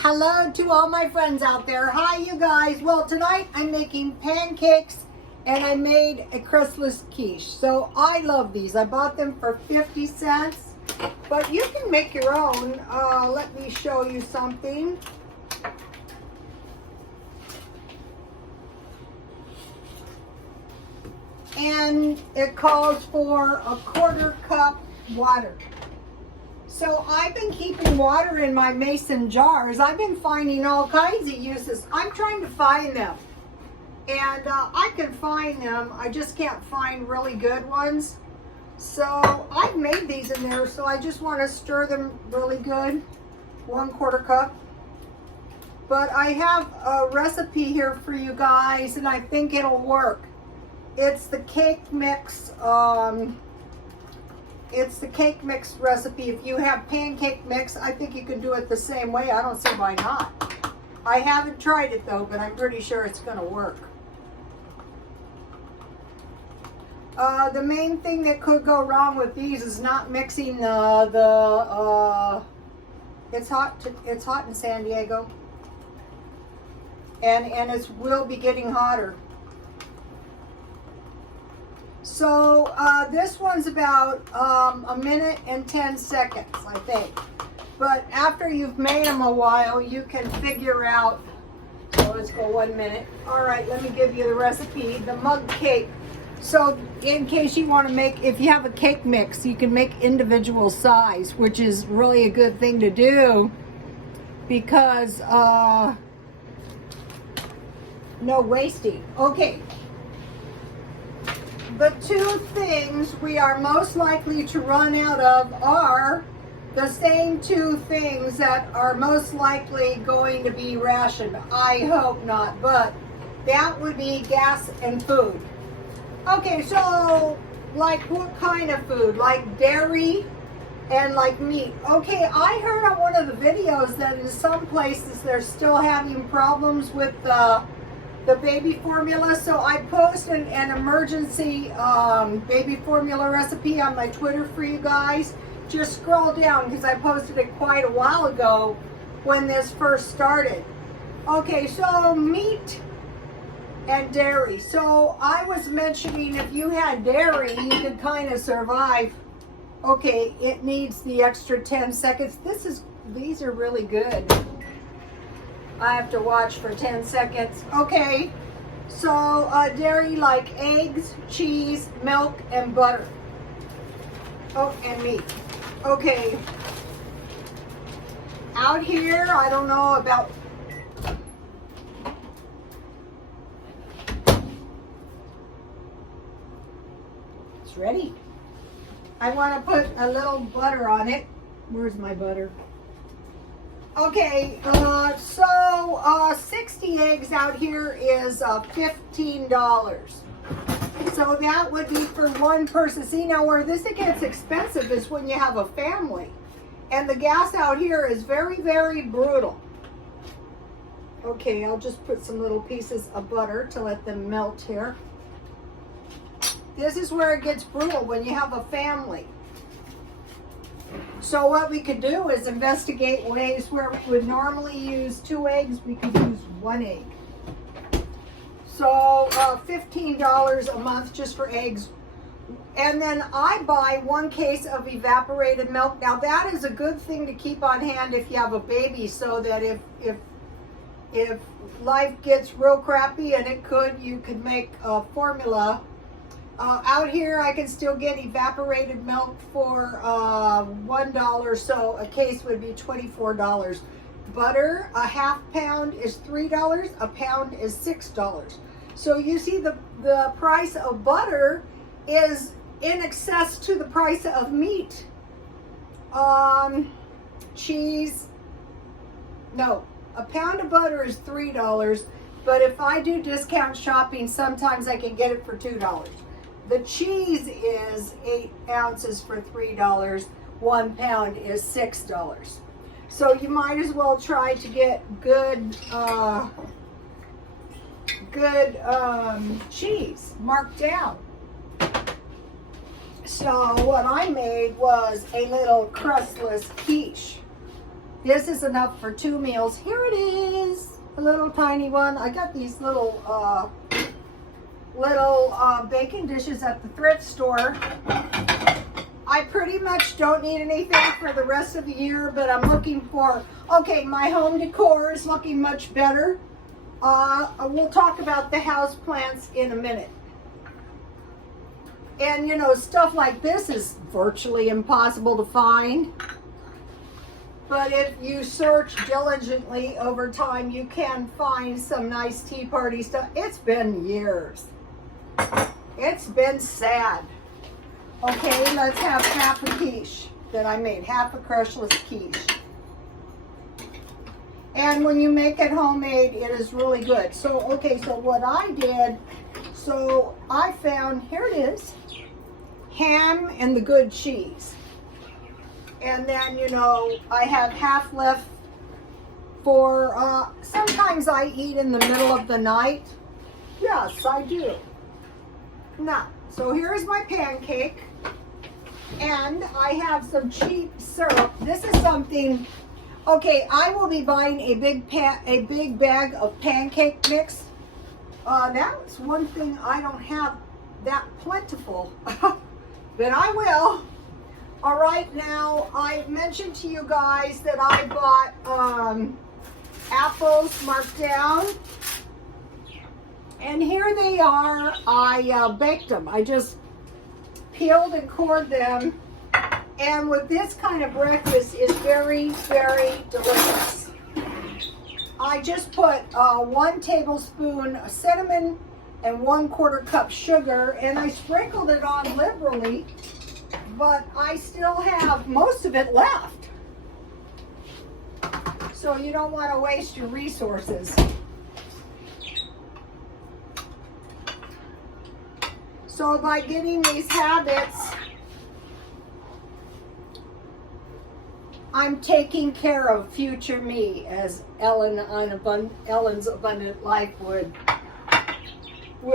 Hello to all my friends out there. Hi, you guys. Well, tonight I'm making pancakes and I made a crustless quiche. So I love these. I bought them for 50 cents, but you can make your own. Let me show you something. And it calls for a 1/4 cup water. So I've been keeping water in my mason jars. I've been finding all kinds of uses. I'm trying to find them. And I can find them. I just can't find really good ones. So I've made these in there. So I just want to stir them really good. 1/4 cup. But I have a recipe here for you guys and I think it'll work. It's the cake mix. It's the cake mix recipe. If you have pancake mix, I think you can do it the same way. I don't see why not. I haven't tried it though, but I'm pretty sure it's going to work. The main thing that could go wrong with these is not mixing it's hot in San Diego, and it will be getting hotter. So this one's about 1 minute and 10 seconds, I think. But after you've made them a while, you can figure out. So let's go 1 minute. All right, let me give you the recipe. The mug cake. So in case you want to make, if you have a cake mix, you can make individual size, which is really a good thing to do because no wasting. Okay. The two things we are most likely to run out of are the same two things that are most likely going to be rationed. I hope not, but that would be gas and food. Okay, so like what kind of food? Like dairy and like meat. Okay, I heard on one of the videos that in some places they're still having problems with the baby formula, so I posted an emergency baby formula recipe on my Twitter for you guys. Just scroll down because I posted it quite a while ago when this first started. Okay, so meat and dairy. So I was mentioning if you had dairy, you could kind of survive. Okay, it needs the extra 10 seconds. These are really good. I have to watch for 10 seconds. Okay, so dairy like eggs, cheese, milk, and butter. Oh, and meat. Okay. Out here, I don't know about... It's ready. I want to put a little butter on it. Where's my butter? Okay, so 60 eggs out here is $15. So that would be for one person. See, now where this gets expensive is when you have a family. And the gas out here is very, very brutal. Okay, I'll just put some little pieces of butter to let them melt here. This is where it gets brutal when you have a family. So what we could do is investigate ways where we would normally use 2 eggs, we could use 1 egg. So $15 a month just for eggs. And then I buy 1 case of evaporated milk. Now that is a good thing to keep on hand if you have a baby, so that if life gets real crappy, and it could, you could make a formula. Out here I can still get evaporated milk for $1, so a case would be $24. Butter, a ½ pound is $3, a pound is $6. So you see the price of butter is in excess to the price of meat. Cheese, no, a pound of butter is $3, but if I do discount shopping, sometimes I can get it for $2. The cheese is 8 ounces for $3. 1 pound is $6. So you might as well try to get good cheese marked down. So what I made was a little crustless quiche. This is enough for 2 meals. Here it is, a little tiny one. I got these little baking dishes at the thrift store. I pretty much don't need anything for the rest of the year, but I'm looking for, okay, my home decor is looking much better. We'll talk about the house plants in a minute. And you know, stuff like this is virtually impossible to find. But if you search diligently over time, you can find some nice tea party stuff. It's been years. It's been sad. Okay, let's have half a quiche that I made, half a crustless quiche. And when you make it homemade, it is really good. So, okay, so what I did, so I found, here it is, ham and the good cheese. And then, you know, I have half left for, sometimes I eat in the middle of the night. Yes, I do. Now, so here's my pancake. And I have some cheap syrup. This is something, okay, I will be buying a big bag of pancake mix. That's one thing I don't have that plentiful, but I will. All right, now I mentioned to you guys that I bought apples marked down, and here they are. I baked them. I just peeled and cored them, and with this kind of breakfast is very, very delicious. I just put 1 tablespoon of cinnamon and 1/4 cup sugar, and I sprinkled it on liberally, but I still have most of it left. So you don't want to waste your resources. So by getting these habits, I'm taking care of future me, as Ellen's Abundant Life would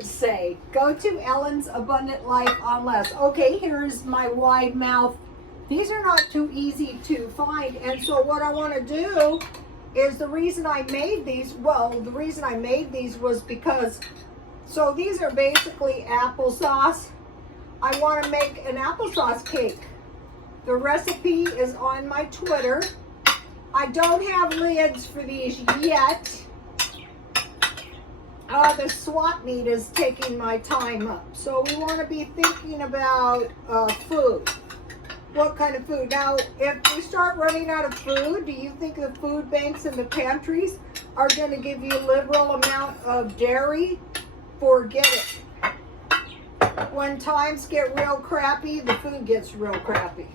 say. Go to Ellen's Abundant Life on Less. Okay, here's my wide mouth. These are not too easy to find, and so what I want to do is, the reason I made these, was because, so these are basically applesauce. I want to make an applesauce cake. The recipe is on my Twitter. I don't have lids for these yet. The swap meet is taking my time up. So we want to be thinking about food. What kind of food? Now, if we start running out of food, do you think the food banks and the pantries are going to give you a liberal amount of dairy? Forget it. When times get real crappy, the food gets real crappy.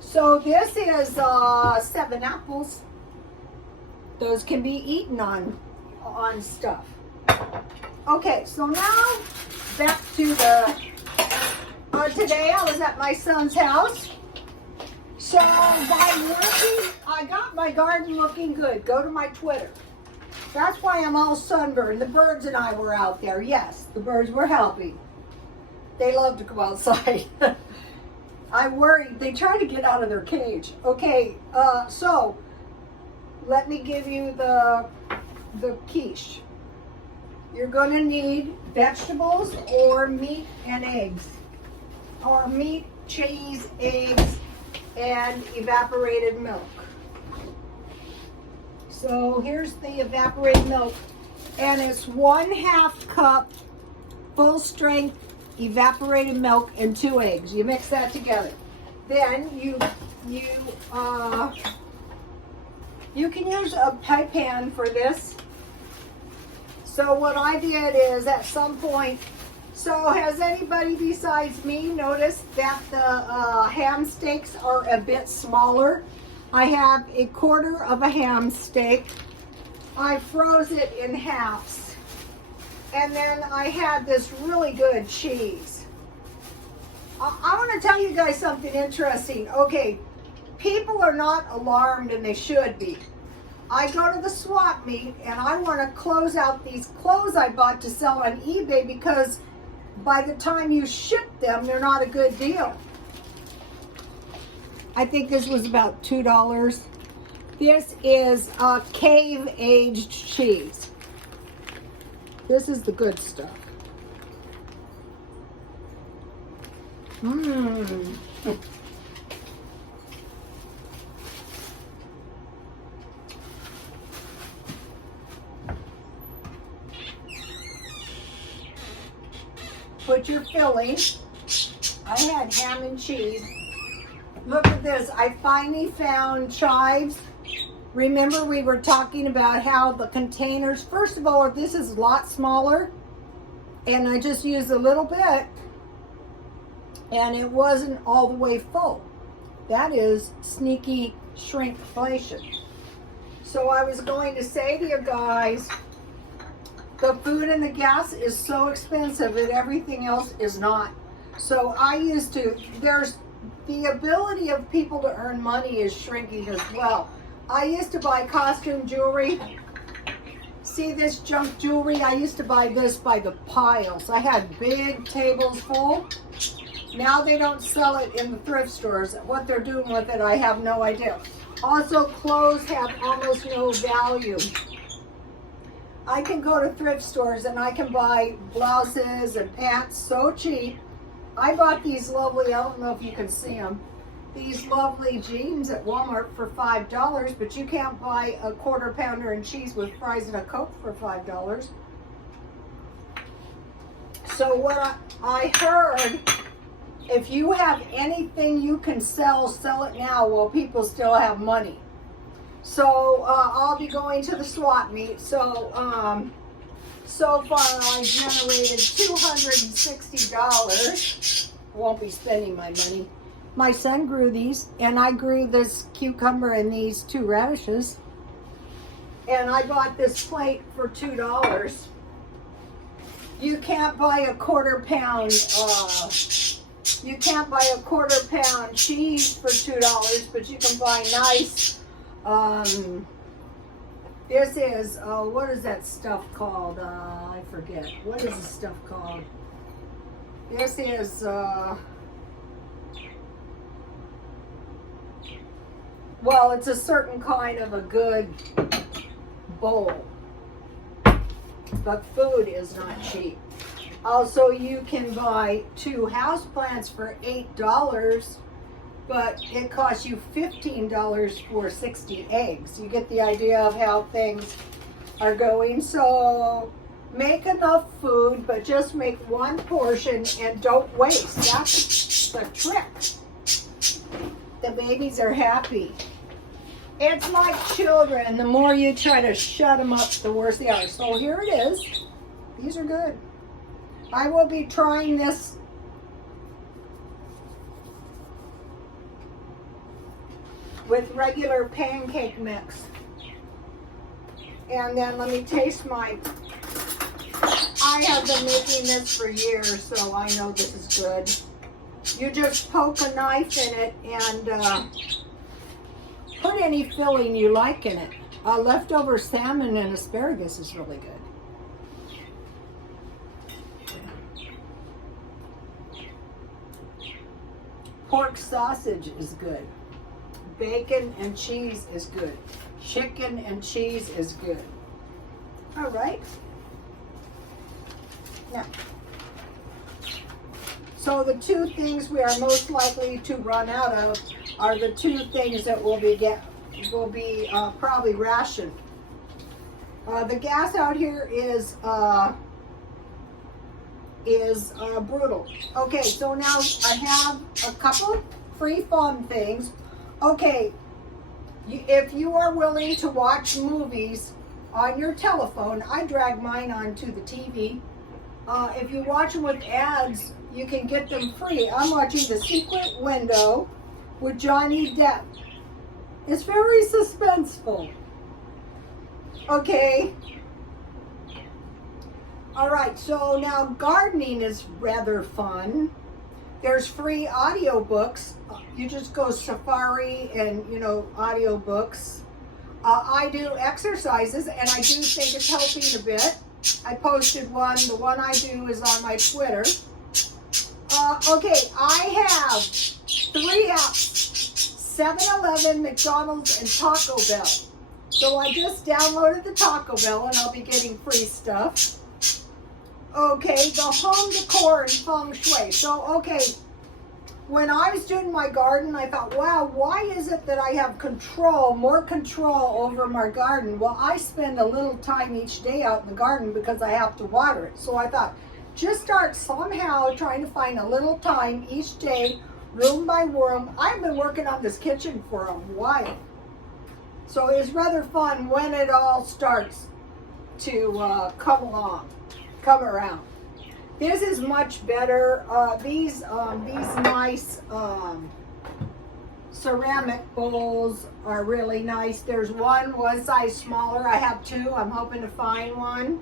So this is 7 apples. Those can be eaten on stuff. Okay, so now back to the, today I was at my son's house. So by working, I got my garden looking good. Go to my Twitter. That's why I'm all sunburned. The birds and I were out there. Yes, the birds were helping. They love to go outside. I worried. They try to get out of their cage. Okay, so let me give you the quiche. You're going to need vegetables or meat and eggs. Or meat, cheese, eggs, and evaporated milk. So here's the evaporated milk. And it's 1/2 cup full strength evaporated milk and 2 eggs. You mix that together. Then you can use a pie pan for this. So what I did is, at some point, so has anybody besides me noticed that the ham steaks are a bit smaller? I have 1/4 of a ham steak. I froze it in halves. And then I had this really good cheese. I want to tell you guys something interesting. Okay, people are not alarmed, and they should be. I go to the swap meet and I want to close out these clothes I bought to sell on eBay, because by the time you ship them, they're not a good deal. I think this was about $2. This is cave-aged cheese. This is the good stuff. Mmm. Put your filling. I had ham and cheese. Look at this. I finally found chives. Remember we were talking about how the containers, first of all, this is a lot smaller, and I just used a little bit, and it wasn't all the way full. That is sneaky shrinkflation. So I was going to say to you guys, the food and the gas is so expensive and everything else is not. So I used to, there's the ability of people to earn money is shrinking as well. I used to buy costume jewelry. See this junk jewelry? I used to buy this by the piles. I had big tables full. Now they don't sell it in the thrift stores. What they're doing with it, I have no idea. Also, clothes have almost no value. I can go to thrift stores and I can buy blouses and pants so cheap. I bought these lovely, I don't know if you can see them, these lovely jeans at Walmart for $5, but you can't buy a quarter pounder and cheese with fries and a Coke for $5. So what I heard, if you have anything you can sell, sell it now while people still have money. So I'll be going to the swap meet. So so far I generated $260. Won't be spending my money. My son grew these, and I grew this cucumber and these 2 radishes. And I bought this plate for $2. You can't buy a quarter pound. You can't buy a quarter pound cheese for $2, but you can buy nice. This is, what is that stuff called? I forget. What is the stuff called? This is, well, it's a certain kind of a good bowl. But food is not cheap. Also, you can buy 2 houseplants for $8. But it costs you $15 for 60 eggs. You get the idea of how things are going. So make enough food, but just make 1 portion and don't waste. That's the trick. The babies are happy. It's like children. The more you try to shut them up, the worse they are. So here it is. These are good. I will be trying this with regular pancake mix. And then let me taste my, I have been making this for years, so I know this is good. You just poke a knife in it and put any filling you like in it. Leftover salmon and asparagus is really good. Pork sausage is good. Bacon and cheese is good. Chicken and cheese is good. All right. Now, so the 2 things we are most likely to run out of are the 2 things that will be probably rationed. The gas out here is brutal. Okay, so now I have a couple free fun things. Okay, if you are willing to watch movies on your telephone, I drag mine onto the TV. If you watch them with ads, you can get them free. I'm watching The Secret Window with Johnny Depp. It's very suspenseful. Okay. All right, so now gardening is rather fun. There's free audiobooks. You just go Safari and, audiobooks. I do exercises, and I do think it's helping a bit. I posted one. The one I do is on my Twitter. Okay, I have 3 apps 7-Eleven, McDonald's, and Taco Bell. So I just downloaded the Taco Bell and I'll be getting free stuff. Okay, the home decor and feng shui. So, okay, when I was doing my garden, I thought, wow, why is it that I have more control over my garden? Well, I spend a little time each day out in the garden because I have to water it. So I thought, just start somehow trying to find a little time each day, room by room. I've been working on this kitchen for a while. So it's rather fun when it all starts to come around. This is much better. These nice ceramic bowls are really nice. There's one size smaller. I have two. I'm hoping to find one.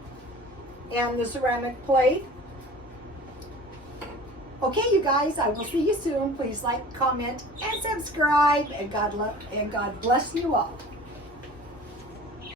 And the ceramic plate. Okay, you guys, I will see you soon. Please like, comment, and subscribe. And God bless you all.